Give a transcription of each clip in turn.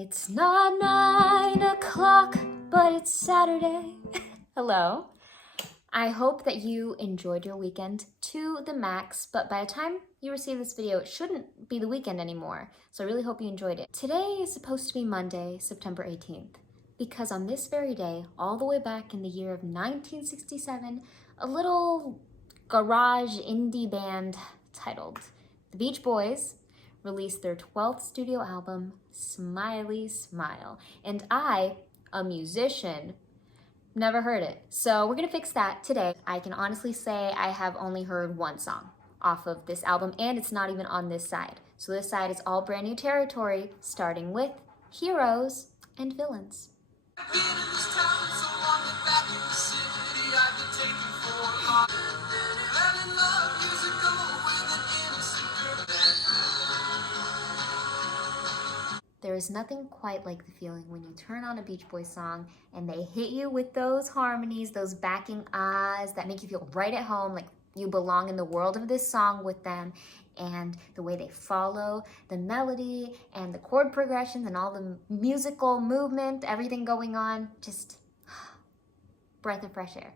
It's not 9 o'clock, but it's Saturday. Hello. I hope that you enjoyed your weekend to the max, but by the time you receive this video, it shouldn't be the weekend anymore. So I really hope you enjoyed it. Today is supposed to be Monday, September 18th, because on this very day, all the way back in the year of 1967, a little garage indie band titled The Beach Boys released their 12th studio album, Smiley Smile. And I, a musician, never heard it. So we're gonna fix that today. I can honestly say I have only heard one song off of this album, and it's not even on this side. So this side is all brand new territory, starting with Heroes and Villains. There is nothing quite like the feeling when you turn on a Beach Boys song and they hit you with those harmonies, those backing ahs that make you feel right at home, like you belong in the world of this song with them, and the way they follow the melody and the chord progressions and all the musical movement, everything going on, just breath of fresh air.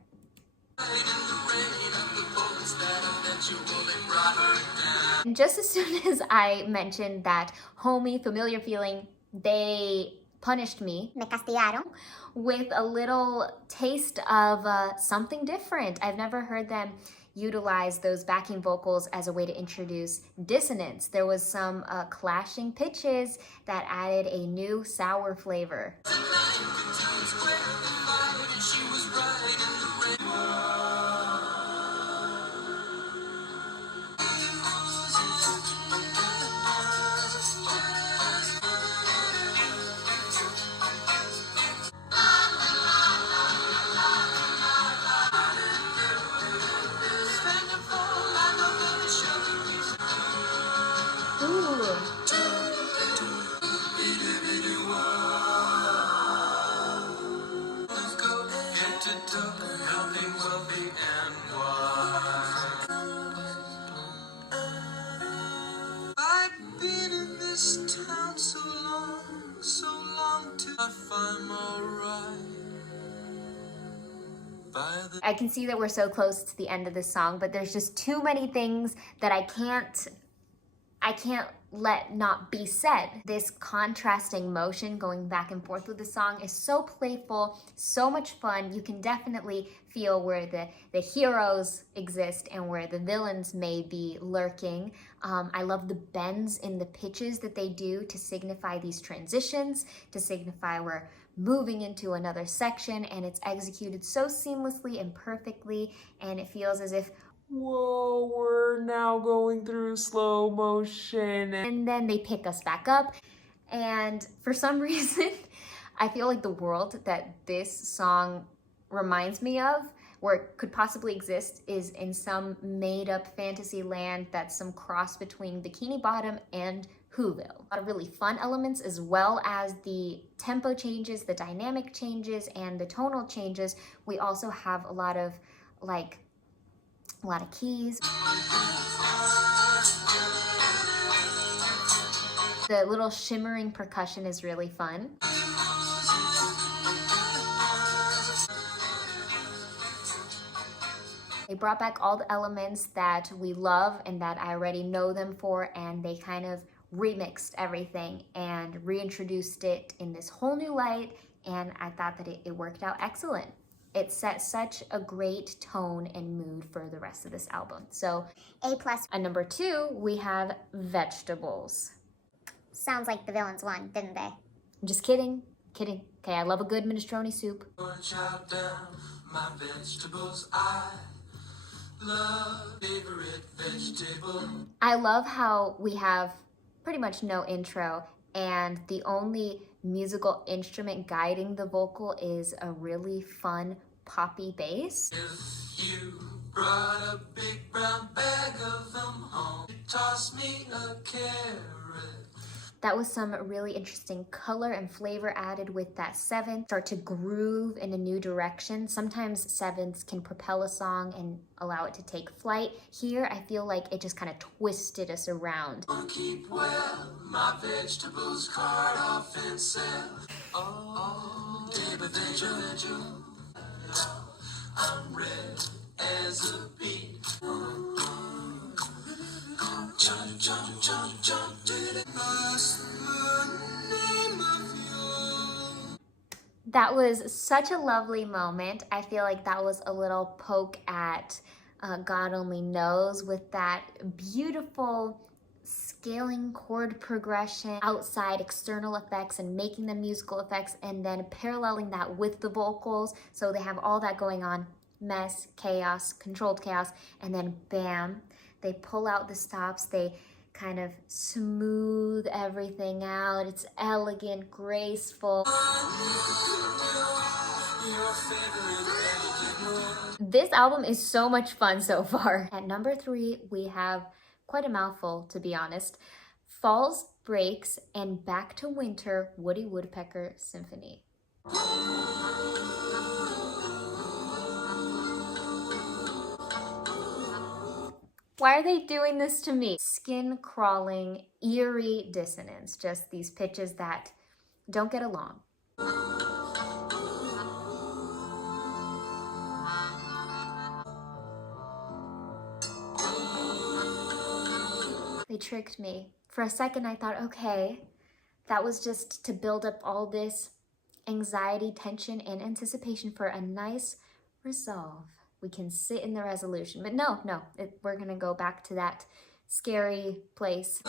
And just as soon as I mentioned that homey, familiar feeling, they punished me, Me castigaron, with a little taste of something different. I've never heard them utilize those backing vocals as a way to introduce dissonance. There was some clashing pitches that added a new sour flavor. I can see that we're so close to the end of this song, but there's just too many things that I can't let not be said. This contrasting motion going back and forth with the song is so playful, so much fun. You can definitely feel where the heroes exist and where the villains may be lurking. I love the bends in the pitches that they do to signify these transitions, to signify we're moving into another section, and it's executed so seamlessly and perfectly, and it feels as if, whoa, we're now going through slow motion. And then they pick us back up. And for some reason, I feel like the world that this song reminds me of, where it could possibly exist, is in some made-up fantasy land that's some cross between Bikini Bottom and Whoville. A lot of really fun elements, as well as the tempo changes, the dynamic changes, and the tonal changes. We also have a lot of keys. The little shimmering percussion is really fun. They brought back all the elements that we love and that I already know them for, and they kind of remixed everything and reintroduced it in this whole new light, and I thought that it worked out excellent. It set such a great tone and mood for the rest of this album. So A+. At number 2, we have Vegetables. Sounds like the villains won, didn't they? Just kidding. Okay, I love a good minestrone soup. Chop down my vegetables, I love favorite vegetable. I love how we have pretty much no intro, and the only musical instrument guiding the vocal is a really fun poppy bass. If you brought a big brown bag of them home, you toss me a carrot. That was some really interesting color and flavor added with that seventh. Start to groove in a new direction. Sometimes sevenths can propel a song and allow it to take flight. Here, I feel like it just kind of twisted us around. Keep well my vegetables, cart off and sell. Oh, David Vigil, I'm red as a beet. Jump, jump, jump, jump, did it must the name of you. That was such a lovely moment. I feel like that was a little poke at God Only Knows with that beautiful scaling chord progression, outside external effects and making them musical effects, and then paralleling that with the vocals. So they have all that going on, mess, chaos, controlled chaos, and then bam, they pull out the stops, they kind of smooth everything out. It's elegant, graceful. This album is so much fun so far. At number 3, we have quite a mouthful, to be honest. Falls, Breaks, and Back to Winter, Woody Woodpecker Symphony. Why are they doing this to me? Skin-crawling, eerie dissonance. Just these pitches that don't get along. They tricked me. For a second, I thought, okay, that was just to build up all this anxiety, tension, and anticipation for a nice resolve. We can sit in the resolution. But no, we're gonna go back to that scary place.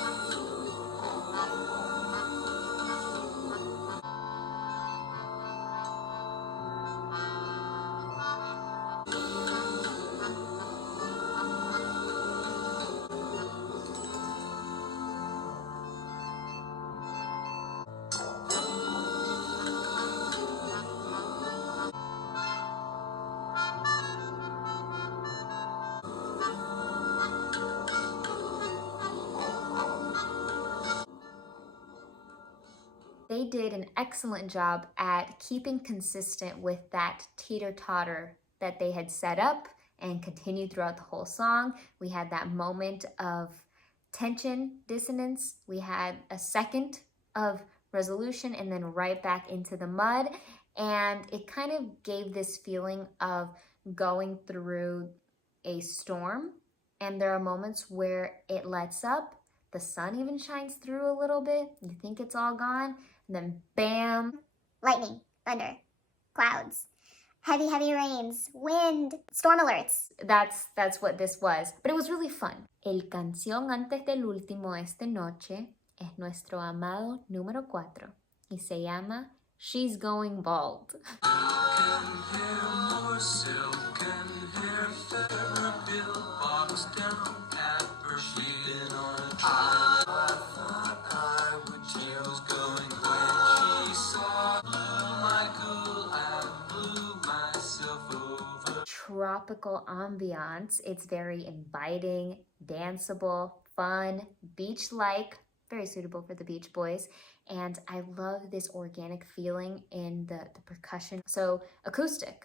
They did an excellent job at keeping consistent with that teeter-totter that they had set up and continued throughout the whole song. We had that moment of tension, dissonance. We had a second of resolution and then right back into the mud. And it kind of gave this feeling of going through a storm. And there are moments where it lets up. The sun even shines through a little bit. You think it's all gone. And then bam. Lightning, thunder, clouds, heavy, heavy rains, wind, storm alerts. That's what this was. But it was really fun. El canción antes del último esta noche es nuestro amado número 4 y se llama She's Going Bald. Tropical ambiance. It's very inviting, danceable, fun, beach-like, very suitable for the Beach Boys. And I love this organic feeling in the percussion. So acoustic.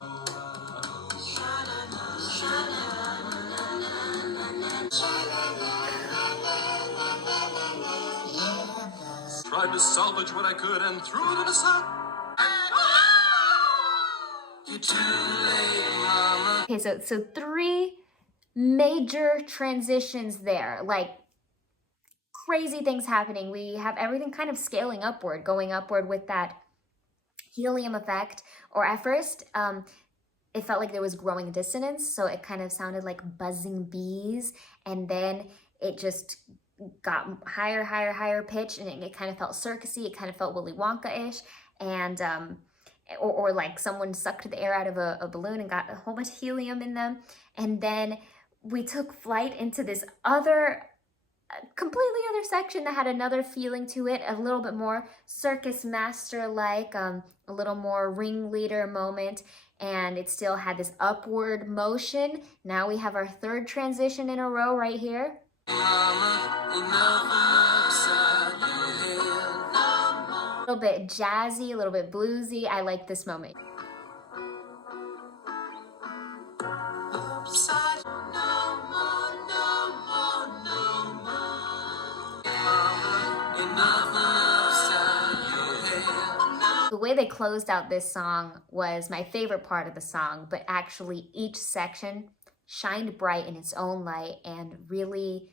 Tried to salvage what I could and threw it in the sun. You're too late, mama. Okay, so 3 major transitions there, like crazy things happening. We have everything kind of scaling upward, going upward with that helium effect. Or at first, it felt like there was growing dissonance, so it kind of sounded like buzzing bees, and then it just got higher pitch, and it kind of felt circusy. It kind of felt Willy Wonka-ish, and or like someone sucked the air out of a balloon and got a whole bunch of helium in them. And then we took flight into this completely other section that had another feeling to it, a little bit more circus master-like, a little more ringleader moment, and it still had this upward motion. Now we have our 3rd transition in a row right here. Mama, enough upside your head. little bit jazzy, a little bit bluesy. I like this moment. Upside, no more, no more, no more. Upside your head. The way they closed out this song was my favorite part of the song, but actually each section shined bright in its own light and really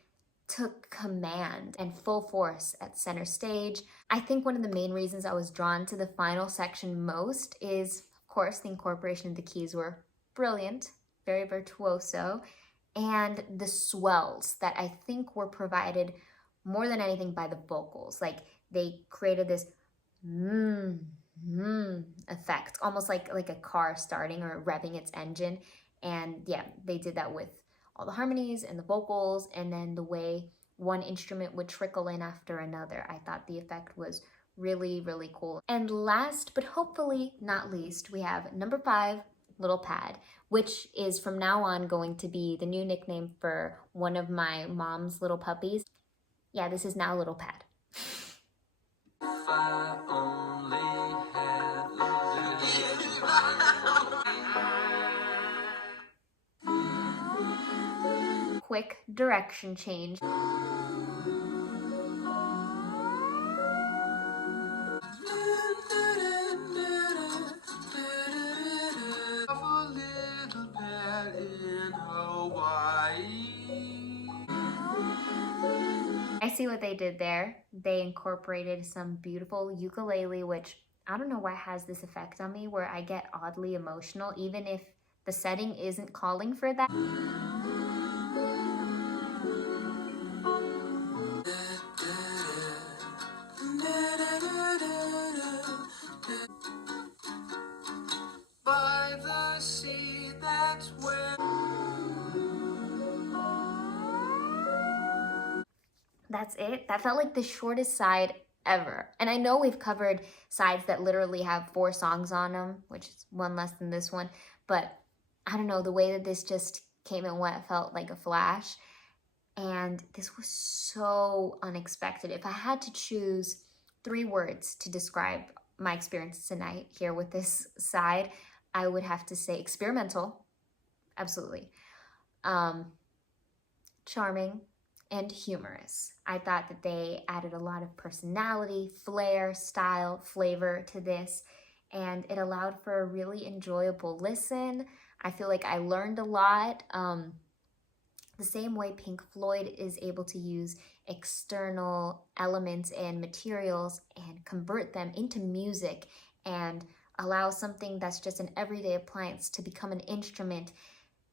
took command and full force at center stage. I think one of the main reasons I was drawn to the final section most is, of course, the incorporation of the keys were brilliant, very virtuoso, and the swells that I think were provided more than anything by the vocals. Like they created this effect, almost like a car starting or revving its engine. And yeah, they did that with all the harmonies and the vocals, and then the way one instrument would trickle in after another. I thought the effect was really, really cool. And last, but hopefully not least, we have number 5, Little Pad, which is from now on going to be the new nickname for one of my mom's little puppies. Yeah, this is now Little Pad. If I only had Quick direction change. a little pad in Hawaii. I see what they did there. They incorporated some beautiful ukulele, which I don't know why has this effect on me where I get oddly emotional, even if the setting isn't calling for that. By the sea, that's where. That's it. That felt like the shortest side ever. And I know we've covered sides that literally have 4 songs on them, which is one less than this one. But I don't know, the way that this just came and went felt like a flash. And this was so unexpected. If I had to choose 3 words to describe my experience tonight here with this side, I would have to say experimental, absolutely, charming, and humorous. I thought that they added a lot of personality, flair, style, flavor to this, and it allowed for a really enjoyable listen. I feel like I learned a lot. The same way Pink Floyd is able to use external elements and materials and convert them into music and allow something that's just an everyday appliance to become an instrument,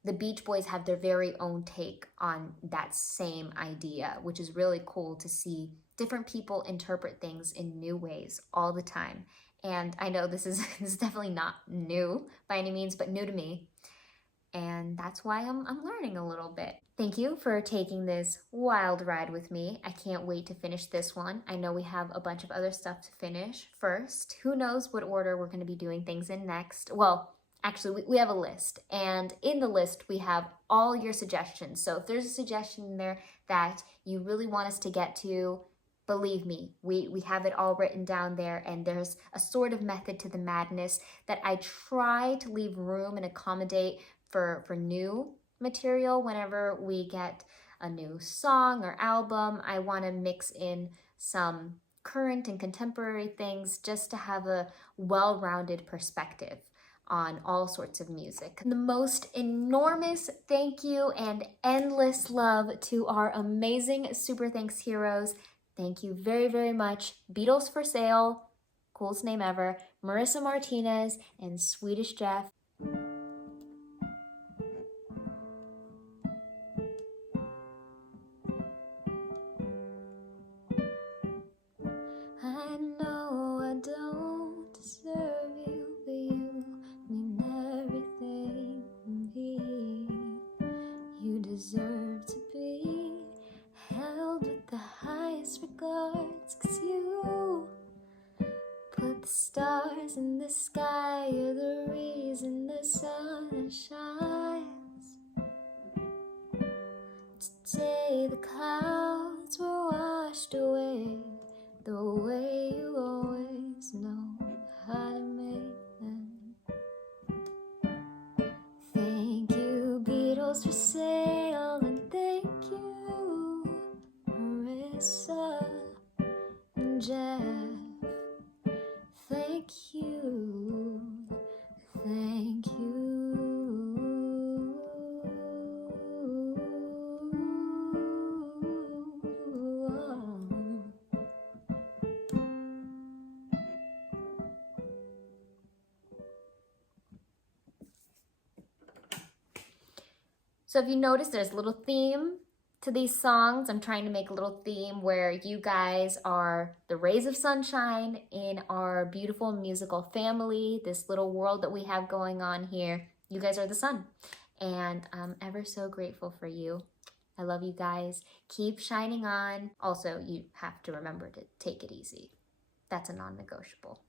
the Beach Boys have their very own take on that same idea, which is really cool to see different people interpret things in new ways all the time. And I know this is definitely not new by any means, but new to me. And that's why I'm learning a little bit. Thank you for taking this wild ride with me. I can't wait to finish this one. I know we have a bunch of other stuff to finish first. Who knows what order we're going to be doing things in next? Well, actually, we have a list. And in the list, we have all your suggestions. So if there's a suggestion in there that you really want us to get to, believe me, we have it all written down there, and there's a sort of method to the madness that I try to leave room and accommodate for new material. Whenever we get a new song or album, I want to mix in some current and contemporary things just to have a well-rounded perspective on all sorts of music. The most enormous thank you and endless love to our amazing Super Thanks heroes. Thank you very, very much. Beatles for Sale, coolest name ever, Marissa Martinez, and Sweetish Jeff. I know I don't deserve you, but you mean everything to me. You deserve to be held with the highest regards, 'cause you put the stars in the sky. You're the reason the sun shines. Today the clouds were washed away the way you always just know how to make them. Thank you, Beatles, for sale, and thank you, Marissa and Jeff. Thank you, thank you. So if you notice, there's a little theme to these songs. I'm trying to make a little theme where you guys are the rays of sunshine in our beautiful musical family, this little world that we have going on here. You guys are the sun, and I'm ever so grateful for you. I love you guys. Keep shining on. Also, you have to remember to take it easy. That's a non-negotiable.